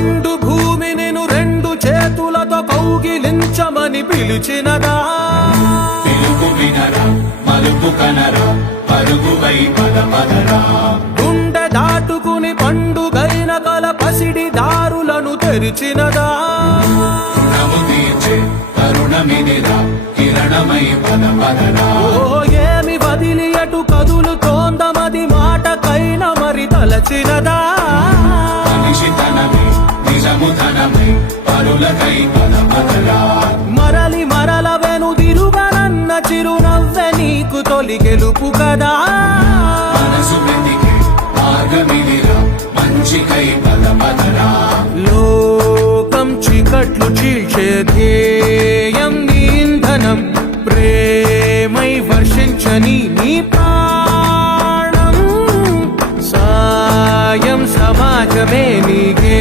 నిండు భూమి నిన్ను రెండు చేతులతో కౌగిలించమని పిలిచినదా పిలుపు వినరా మలుపు కనరా పరుగువై పదరా గుండె దాటుకుని పండుగైన కల పసిడి దారులను తెరిచినదా రుణము తీర్చే కరుణమిదిరా కిరణమై పదరా ఓ ఏమి వదిలి అటు కదులుతోందమది మాటకైన మరి తలచినదా మనిషితనమే నిజముతనమై పరులకై పదరా మరలి మరల వెనుదిరుగనన్న చిరునవ్వె నీకు తొలి గెలుపు కదా మనసు వెతికే మార్గమిదిరా మంచికై పదరా లోకం చీకట్లు చీల్చే ధ్యేయం నీ ఇంధనం ప్రేమై వర్షించని నీ ప్రాణం సాయం సమాజమే నీకే